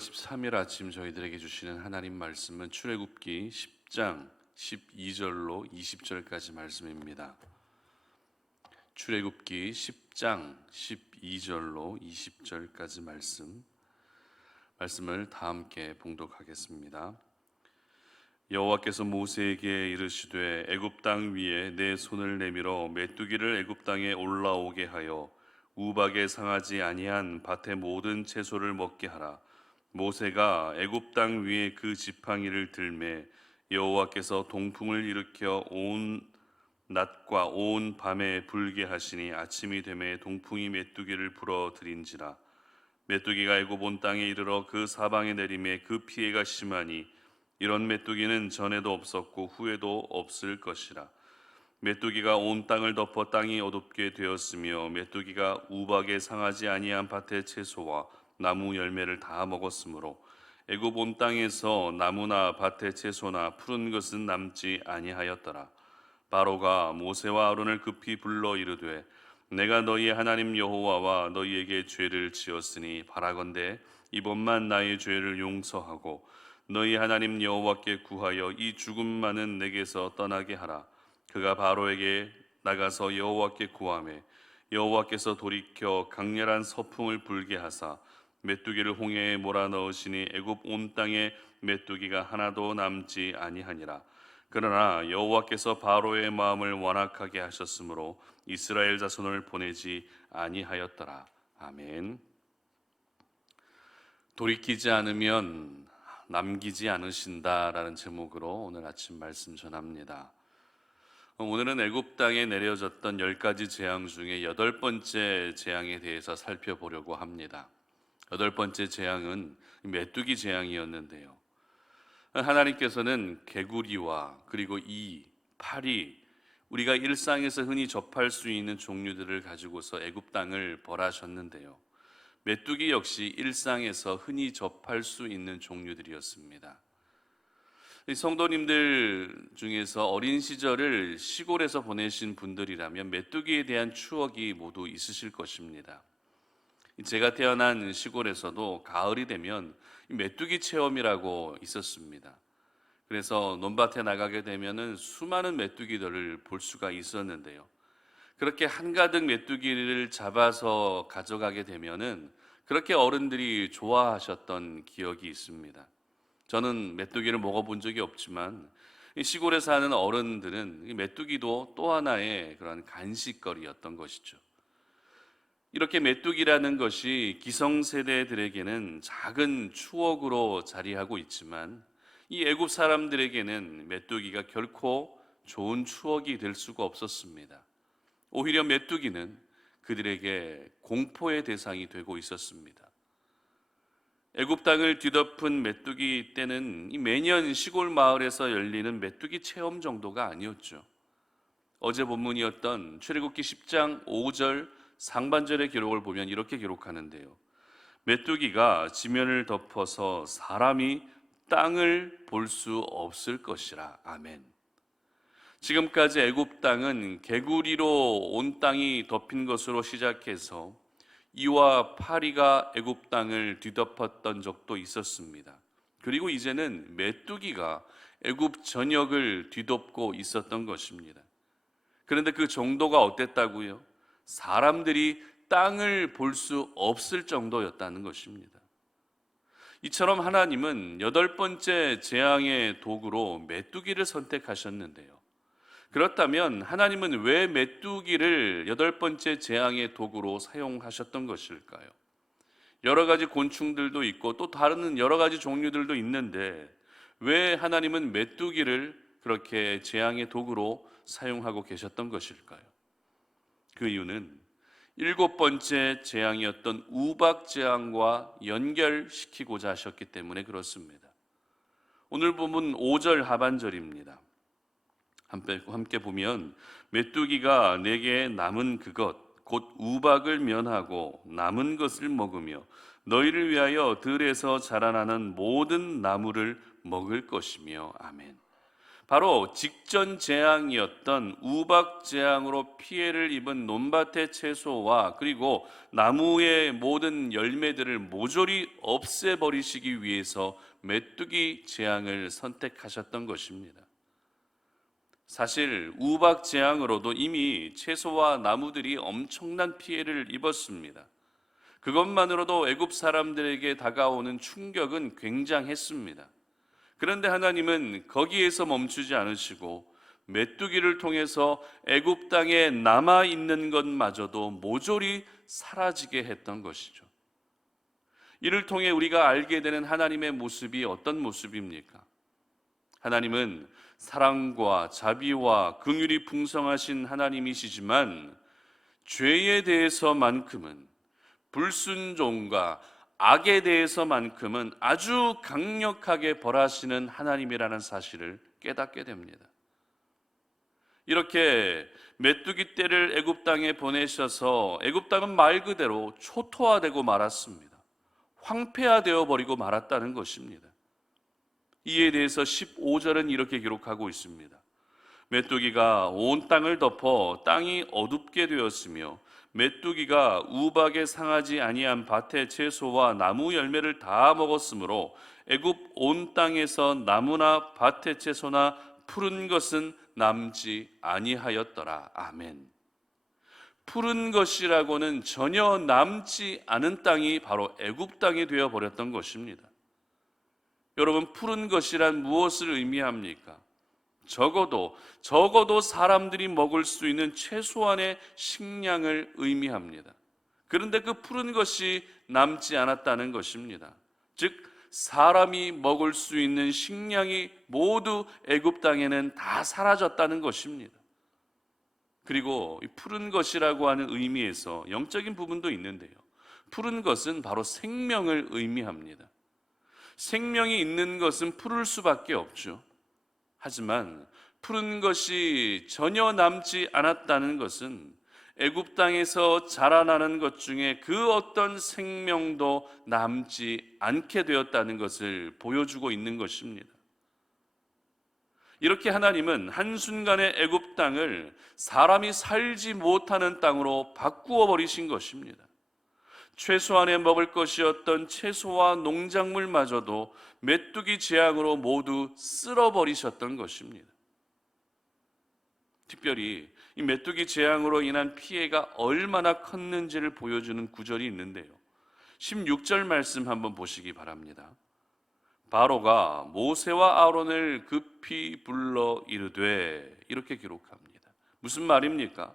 13일 아침 저희들에게 주시는 하나님 말씀은 출애굽기 10장 12절로 20절까지 말씀입니다. 출애굽기 10장 12절로 20절까지 말씀을 다 함께 봉독하겠습니다. 여호와께서 모세에게 이르시되 애굽 땅 위에 내 손을 내밀어 메뚜기를 애굽 땅에 올라오게 하여 우박에 상하지 아니한 밭의 모든 채소를 먹게 하라. 모세가 애굽 땅 위에 그 지팡이를 들매 여호와께서 동풍을 일으켜 온 낮과 온 밤에 불게 하시니 아침이 되매 동풍이 메뚜기를 불어들인지라. 메뚜기가 애굽 온 땅에 이르러 그 사방에 내림에 그 피해가 심하니 이런 메뚜기는 전에도 없었고 후에도 없을 것이라. 메뚜기가 온 땅을 덮어 땅이 어둡게 되었으며 메뚜기가 우박에 상하지 아니한 밭의 채소와 나무 열매를 다 먹었으므로 애굽 온 땅에서 나무나 밭의 채소나 푸른 것은 남지 아니하였더라. 바로가 모세와 아론을 급히 불러 이르되 내가 너희의 하나님 여호와와 너희에게 죄를 지었으니 바라건대 이번만 나의 죄를 용서하고 너희 하나님 여호와께 구하여 이 죽음만은 내게서 떠나게 하라. 그가 바로에게 나가서 여호와께 구하매 여호와께서 돌이켜 강렬한 서풍을 불게 하사 메뚜기를 홍해에 몰아넣으시니 애굽 온 땅에 메뚜기가 하나도 남지 아니하니라. 그러나 여호와께서 바로의 마음을 완악하게 하셨으므로 이스라엘 자손을 보내지 아니하였더라. 아멘. 돌이키지 않으면 남기지 않으신다라는 제목으로 오늘 아침 말씀 전합니다. 오늘은 애굽 땅에 내려졌던 10가지 재앙 중에 8번째 재앙에 대해서 살펴보려고 합니다. 8번째 재앙은 메뚜기 재앙이었는데요. 하나님께서는 개구리와 그리고 파리, 우리가 일상에서 흔히 접할 수 있는 종류들을 가지고서 애굽 땅을 벌하셨는데요. 메뚜기 역시 일상에서 흔히 접할 수 있는 종류들이었습니다. 성도님들 중에서 어린 시절을 시골에서 보내신 분들이라면 메뚜기에 대한 추억이 모두 있으실 것입니다. 제가 태어난 시골에서도 가을이 되면 메뚜기 체험이라고 있었습니다. 그래서 논밭에 나가게 되면은 수많은 메뚜기들을 볼 수가 있었는데요. 그렇게 한가득 메뚜기를 잡아서 가져가게 되면은 그렇게 어른들이 좋아하셨던 기억이 있습니다. 저는 메뚜기를 먹어본 적이 없지만 시골에 사는 어른들은 메뚜기도 또 하나의 그런 간식거리였던 것이죠. 이렇게 메뚜기라는 것이 기성세대들에게는 작은 추억으로 자리하고 있지만 이 애굽 사람들에게는 메뚜기가 결코 좋은 추억이 될 수가 없었습니다. 오히려 메뚜기는 그들에게 공포의 대상이 되고 있었습니다. 애굽 땅을 뒤덮은 메뚜기 때는 매년 시골 마을에서 열리는 메뚜기 체험 정도가 아니었죠. 어제 본문이었던 출애굽기 10장 5절 상반절의 기록을 보면 이렇게 기록하는데요. 메뚜기가 지면을 덮어서 사람이 땅을 볼 수 없을 것이라. 아멘. 지금까지 애굽 땅은 개구리로 온 땅이 덮인 것으로 시작해서 이와 파리가 애굽 땅을 뒤덮었던 적도 있었습니다. 그리고 이제는 메뚜기가 애굽 전역을 뒤덮고 있었던 것입니다. 그런데 그 정도가 어땠다고요? 사람들이 땅을 볼 수 없을 정도였다는 것입니다. 이처럼 하나님은 8번째 재앙의 도구로 메뚜기를 선택하셨는데요. 그렇다면 하나님은 왜 메뚜기를 8번째 재앙의 도구로 사용하셨던 것일까요? 여러 가지 곤충들도 있고 또 다른 여러 가지 종류들도 있는데 왜 하나님은 메뚜기를 그렇게 재앙의 도구로 사용하고 계셨던 것일까요? 그 이유는 7번째 재앙이었던 우박 재앙과 연결시키고자 하셨기 때문에 그렇습니다. 오늘 본문 5절 하반절입니다. 함께 보면 메뚜기가 내게 남은 그것 곧 우박을 면하고 남은 것을 먹으며 너희를 위하여 들에서 자라나는 모든 나무를 먹을 것이며. 아멘. 바로 직전 재앙이었던 우박 재앙으로 피해를 입은 논밭의 채소와 그리고 나무의 모든 열매들을 모조리 없애버리시기 위해서 메뚜기 재앙을 선택하셨던 것입니다. 사실 우박 재앙으로도 이미 채소와 나무들이 엄청난 피해를 입었습니다. 그것만으로도 애굽 사람들에게 다가오는 충격은 굉장했습니다. 그런데 하나님은 거기에서 멈추지 않으시고 메뚜기를 통해서 애굽 땅에 남아 있는 것마저도 모조리 사라지게 했던 것이죠. 이를 통해 우리가 알게 되는 하나님의 모습이 어떤 모습입니까? 하나님은 사랑과 자비와 긍휼이 풍성하신 하나님이시지만 죄에 대해서만큼은, 불순종과 악에 대해서만큼은 아주 강력하게 벌하시는 하나님이라는 사실을 깨닫게 됩니다. 이렇게 메뚜기 떼를 애굽 땅에 보내셔서 애굽 땅은 말 그대로 초토화되고 말았습니다. 황폐화되어 버리고 말았다는 것입니다. 이에 대해서 15절은 이렇게 기록하고 있습니다. 메뚜기가 온 땅을 덮어 땅이 어둡게 되었으며 메뚜기가 우박에 상하지 아니한 밭의 채소와 나무 열매를 다 먹었으므로 애굽 온 땅에서 나무나 밭의 채소나 푸른 것은 남지 아니하였더라. 아멘. 푸른 것이라고는 전혀 남지 않은 땅이 바로 애굽 땅이 되어 버렸던 것입니다. 여러분, 푸른 것이란 무엇을 의미합니까? 적어도 사람들이 먹을 수 있는 최소한의 식량을 의미합니다. 그런데 그 푸른 것이 남지 않았다는 것입니다. 즉 사람이 먹을 수 있는 식량이 모두 애굽 땅에는 다 사라졌다는 것입니다. 그리고 이 푸른 것이라고 하는 의미에서 영적인 부분도 있는데요. 푸른 것은 바로 생명을 의미합니다. 생명이 있는 것은 푸를 수밖에 없죠. 하지만 푸른 것이 전혀 남지 않았다는 것은 애굽 땅에서 자라나는 것 중에 그 어떤 생명도 남지 않게 되었다는 것을 보여주고 있는 것입니다. 이렇게 하나님은 한순간에 애굽 땅을 사람이 살지 못하는 땅으로 바꾸어 버리신 것입니다. 최소한의 먹을 것이었던 채소와 농작물마저도 메뚜기 재앙으로 모두 쓸어버리셨던 것입니다. 특별히 이 메뚜기 재앙으로 인한 피해가 얼마나 컸는지를 보여주는 구절이 있는데요. 16절 말씀 한번 보시기 바랍니다. 바로가 모세와 아론을 급히 불러 이르되, 이렇게 기록합니다. 무슨 말입니까?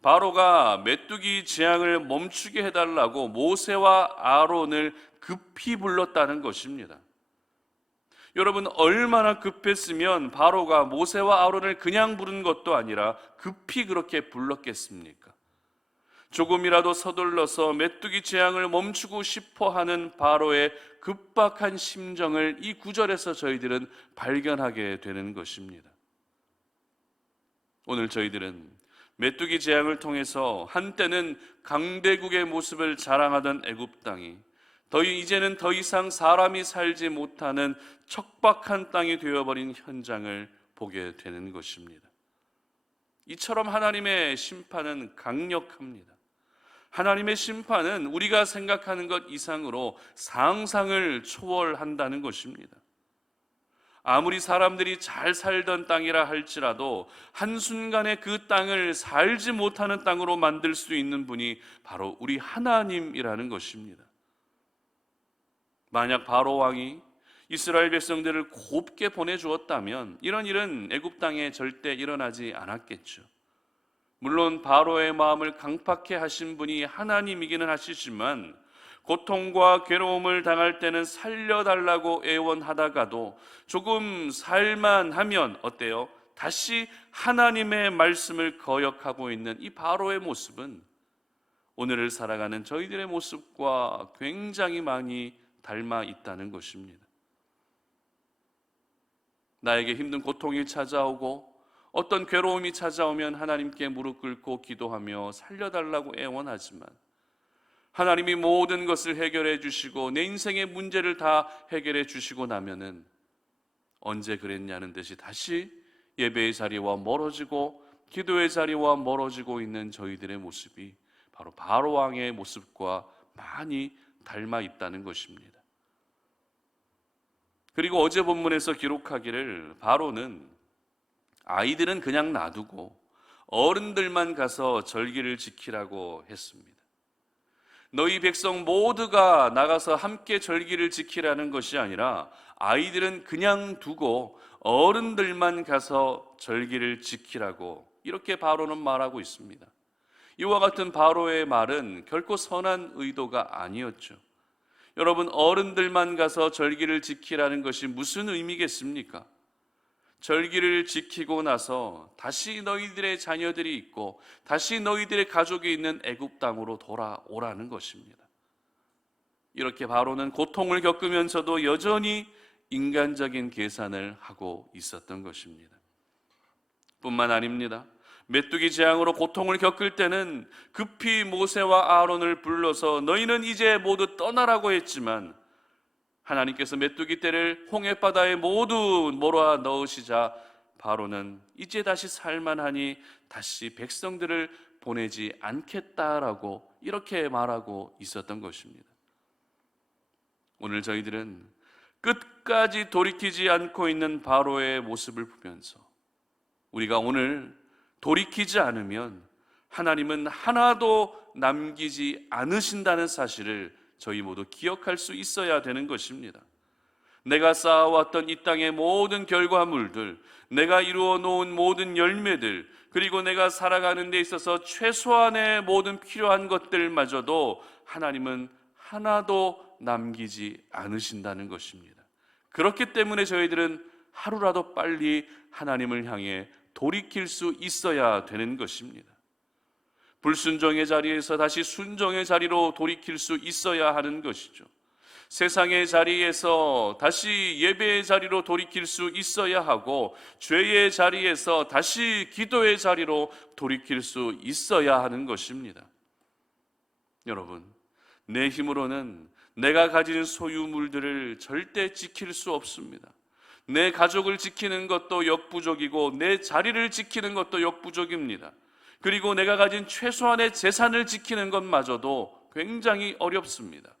바로가 메뚜기 재앙을 멈추게 해달라고 모세와 아론을 급히 불렀다는 것입니다. 여러분, 얼마나 급했으면 바로가 모세와 아론을 그냥 부른 것도 아니라 급히 그렇게 불렀겠습니까? 조금이라도 서둘러서 메뚜기 재앙을 멈추고 싶어 하는 바로의 급박한 심정을 이 구절에서 저희들은 발견하게 되는 것입니다. 오늘 저희들은 메뚜기 재앙을 통해서 한때는 강대국의 모습을 자랑하던 애굽 땅이 이제는 더 이상 사람이 살지 못하는 척박한 땅이 되어버린 현장을 보게 되는 것입니다. 이처럼 하나님의 심판은 강력합니다. 하나님의 심판은 우리가 생각하는 것 이상으로 상상을 초월한다는 것입니다. 아무리 사람들이 잘 살던 땅이라 할지라도 한순간에 그 땅을 살지 못하는 땅으로 만들 수 있는 분이 바로 우리 하나님이라는 것입니다. 만약 바로 왕이 이스라엘 백성들을 곱게 보내주었다면 이런 일은 애굽 땅에 절대 일어나지 않았겠죠. 물론 바로의 마음을 강팍해 하신 분이 하나님이기는 하시지만 고통과 괴로움을 당할 때는 살려달라고 애원하다가도 조금 살만하면 어때요? 다시 하나님의 말씀을 거역하고 있는 이 바로의 모습은 오늘을 살아가는 저희들의 모습과 굉장히 많이 닮아 있다는 것입니다. 나에게 힘든 고통이 찾아오고 어떤 괴로움이 찾아오면 하나님께 무릎 꿇고 기도하며 살려달라고 애원하지만 하나님이 모든 것을 해결해 주시고 내 인생의 문제를 다 해결해 주시고 나면은 언제 그랬냐는 듯이 다시 예배의 자리와 멀어지고 기도의 자리와 멀어지고 있는 저희들의 모습이 바로 바로왕의 모습과 많이 닮아 있다는 것입니다. 그리고 어제 본문에서 기록하기를 바로는 아이들은 그냥 놔두고 어른들만 가서 절기를 지키라고 했습니다. 너희 백성 모두가 나가서 함께 절기를 지키라는 것이 아니라 아이들은 그냥 두고 어른들만 가서 절기를 지키라고 이렇게 바로는 말하고 있습니다. 이와 같은 바로의 말은 결코 선한 의도가 아니었죠. 여러분, 어른들만 가서 절기를 지키라는 것이 무슨 의미겠습니까? 절기를 지키고 나서 다시 너희들의 자녀들이 있고 다시 너희들의 가족이 있는 애굽 땅으로 돌아오라는 것입니다. 이렇게 바로는 고통을 겪으면서도 여전히 인간적인 계산을 하고 있었던 것입니다. 뿐만 아닙니다. 메뚜기 재앙으로 고통을 겪을 때는 급히 모세와 아론을 불러서 너희는 이제 모두 떠나라고 했지만 하나님께서 메뚜기 떼를 홍해바다에 모두 몰아 넣으시자 바로는 이제 다시 살만하니 다시 백성들을 보내지 않겠다라고 이렇게 말하고 있었던 것입니다. 오늘 저희들은 끝까지 돌이키지 않고 있는 바로의 모습을 보면서 우리가 오늘 돌이키지 않으면 하나님은 하나도 남기지 않으신다는 사실을 저희 모두 기억할 수 있어야 되는 것입니다. 내가 쌓아왔던 이 땅의 모든 결과물들, 내가 이루어 놓은 모든 열매들, 그리고 내가 살아가는 데 있어서 최소한의 모든 필요한 것들마저도 하나님은 하나도 남기지 않으신다는 것입니다. 그렇기 때문에 저희들은 하루라도 빨리 하나님을 향해 돌이킬 수 있어야 되는 것입니다. 불순종의 자리에서 다시 순종의 자리로 돌이킬 수 있어야 하는 것이죠. 세상의 자리에서 다시 예배의 자리로 돌이킬 수 있어야 하고 죄의 자리에서 다시 기도의 자리로 돌이킬 수 있어야 하는 것입니다. 여러분, 내 힘으로는 내가 가진 소유물들을 절대 지킬 수 없습니다. 내 가족을 지키는 것도 역부족이고 내 자리를 지키는 것도 역부족입니다. 그리고 내가 가진 최소한의 재산을 지키는 것마저도 굉장히 어렵습니다.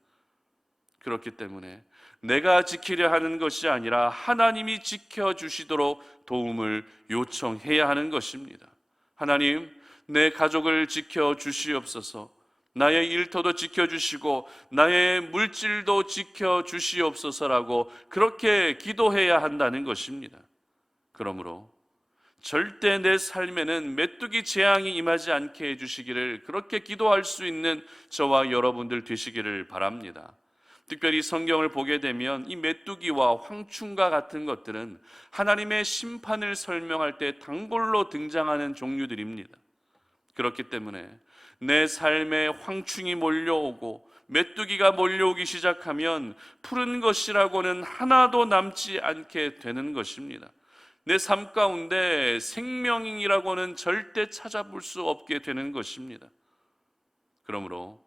그렇기 때문에 내가 지키려 하는 것이 아니라 하나님이 지켜주시도록 도움을 요청해야 하는 것입니다. 하나님, 내 가족을 지켜주시옵소서. 나의 일터도 지켜주시고 나의 물질도 지켜주시옵소서라고 그렇게 기도해야 한다는 것입니다. 그러므로 절대 내 삶에는 메뚜기 재앙이 임하지 않게 해주시기를 그렇게 기도할 수 있는 저와 여러분들 되시기를 바랍니다. 특별히 성경을 보게 되면 이 메뚜기와 황충과 같은 것들은 하나님의 심판을 설명할 때 단골로 등장하는 종류들입니다. 그렇기 때문에 내 삶에 황충이 몰려오고 메뚜기가 몰려오기 시작하면 푸른 것이라고는 하나도 남지 않게 되는 것입니다. 내 삶 가운데 생명이라고는 절대 찾아볼 수 없게 되는 것입니다. 그러므로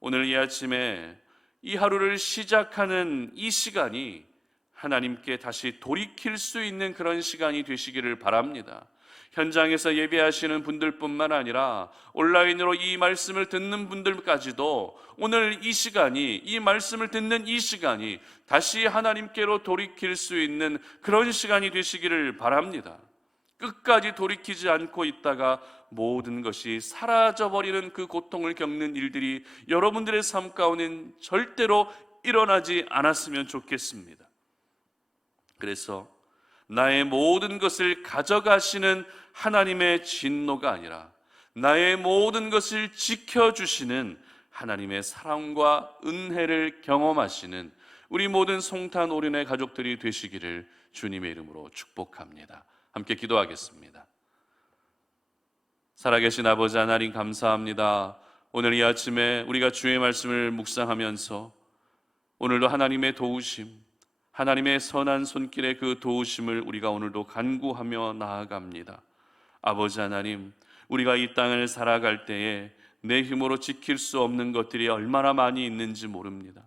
오늘 이 아침에 이 하루를 시작하는 이 시간이 하나님께 다시 돌이킬 수 있는 그런 시간이 되시기를 바랍니다. 현장에서 예배하시는 분들뿐만 아니라 온라인으로 이 말씀을 듣는 분들까지도 오늘 이 시간이, 이 말씀을 듣는 이 시간이 다시 하나님께로 돌이킬 수 있는 그런 시간이 되시기를 바랍니다. 끝까지 돌이키지 않고 있다가 모든 것이 사라져버리는 그 고통을 겪는 일들이 여러분들의 삶 가운데는 절대로 일어나지 않았으면 좋겠습니다. 그래서 나의 모든 것을 가져가시는 하나님의 진노가 아니라 나의 모든 것을 지켜주시는 하나님의 사랑과 은혜를 경험하시는 우리 모든 송탄 오륜의 가족들이 되시기를 주님의 이름으로 축복합니다. 함께 기도하겠습니다. 살아계신 아버지 하나님, 감사합니다. 오늘 이 아침에 우리가 주의 말씀을 묵상하면서 오늘도 하나님의 도우심, 하나님의 선한 손길의 그 도우심을 우리가 오늘도 간구하며 나아갑니다. 아버지 하나님, 우리가 이 땅을 살아갈 때에 내 힘으로 지킬 수 없는 것들이 얼마나 많이 있는지 모릅니다.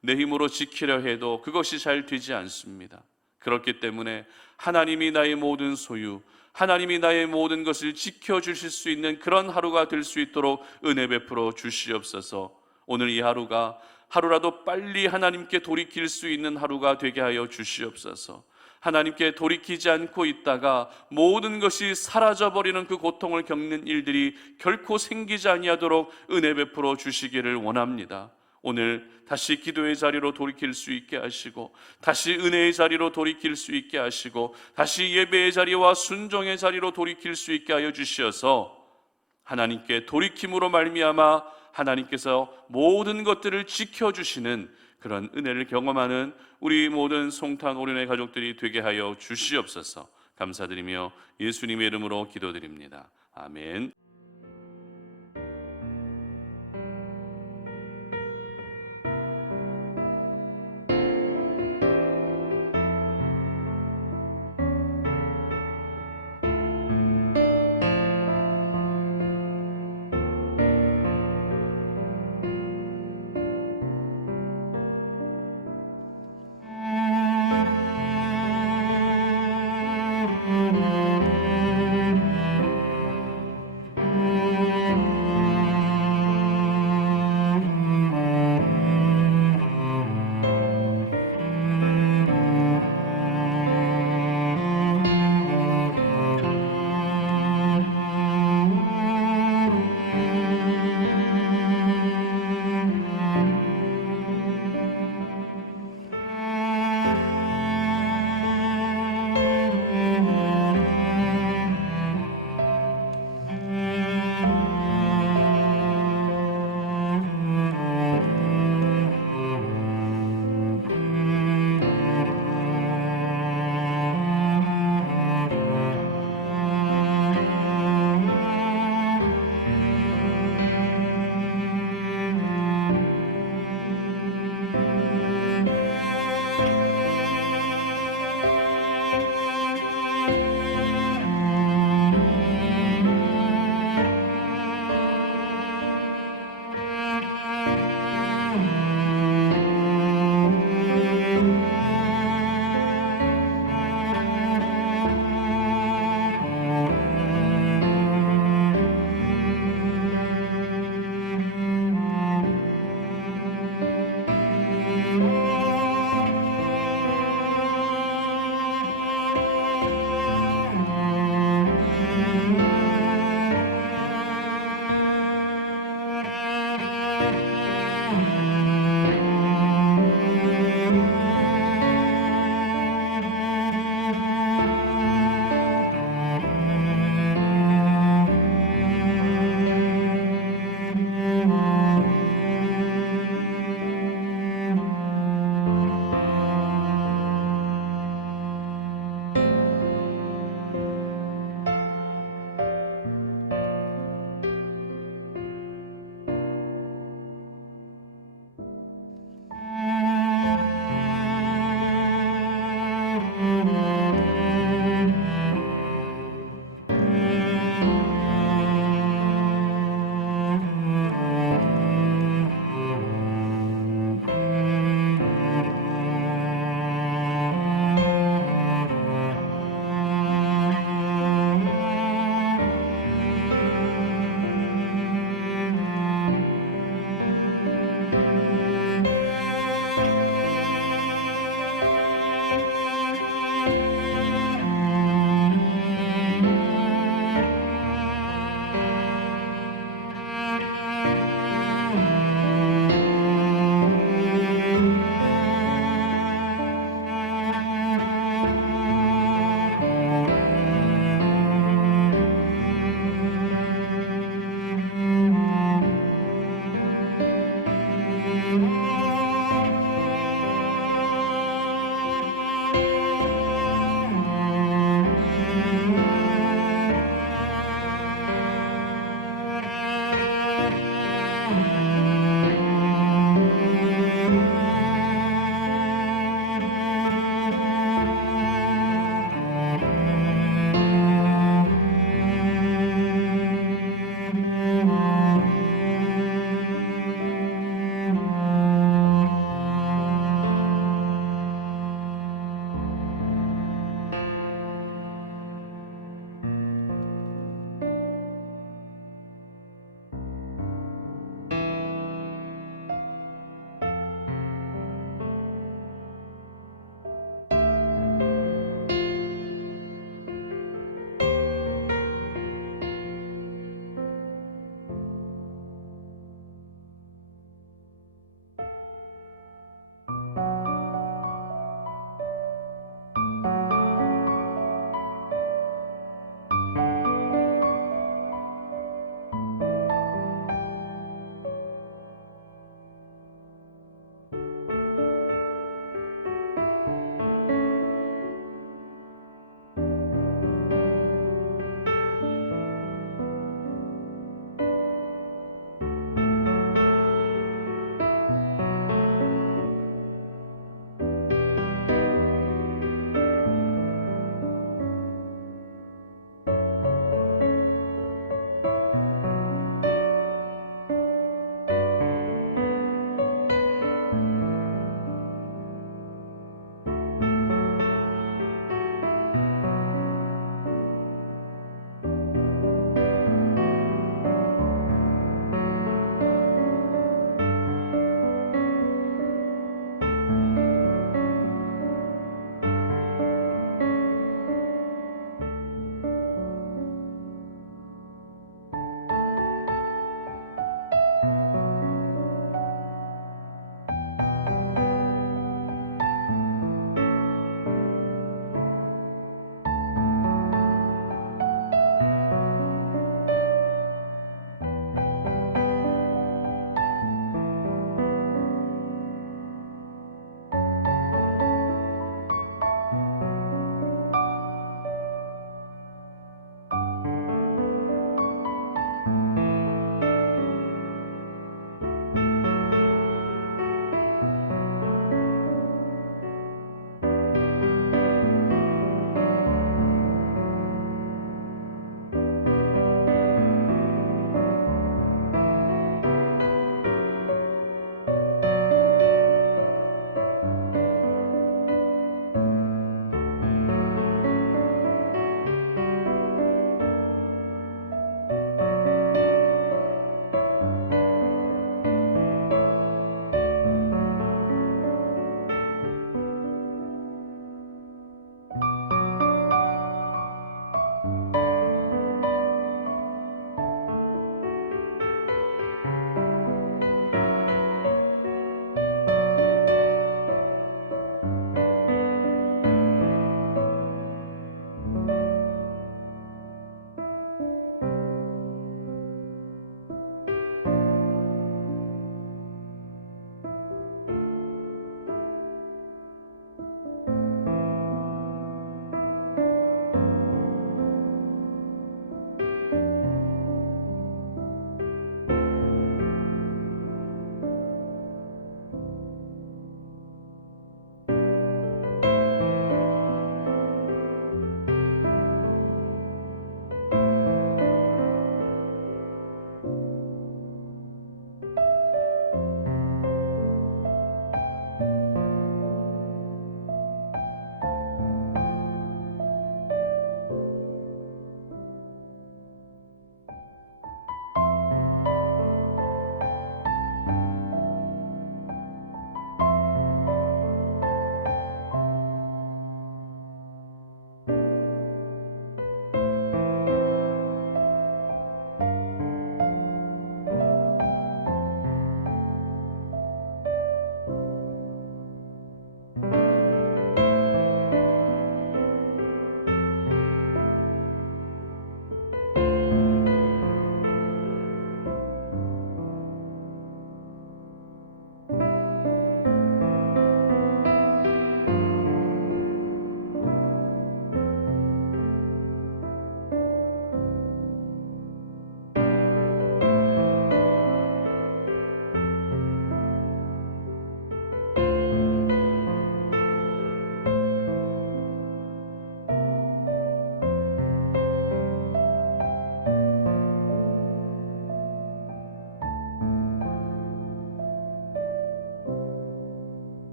내 힘으로 지키려 해도 그것이 잘 되지 않습니다. 그렇기 때문에 하나님이 나의 모든 소유, 하나님이 나의 모든 것을 지켜주실 수 있는 그런 하루가 될 수 있도록 은혜 베풀어 주시옵소서. 오늘 이 하루가 하루라도 빨리 하나님께 돌이킬 수 있는 하루가 되게 하여 주시옵소서. 하나님께 돌이키지 않고 있다가 모든 것이 사라져버리는 그 고통을 겪는 일들이 결코 생기지 아니하도록 은혜 베풀어 주시기를 원합니다. 오늘 다시 기도의 자리로 돌이킬 수 있게 하시고, 다시 은혜의 자리로 돌이킬 수 있게 하시고, 다시 예배의 자리와 순종의 자리로 돌이킬 수 있게 하여 주시어서 하나님께 돌이킴으로 말미암아 하나님께서 모든 것들을 지켜주시는 그런 은혜를 경험하는 우리 모든 송탄 오륜의 가족들이 되게 하여 주시옵소서. 감사드리며 예수님의 이름으로 기도드립니다. 아멘.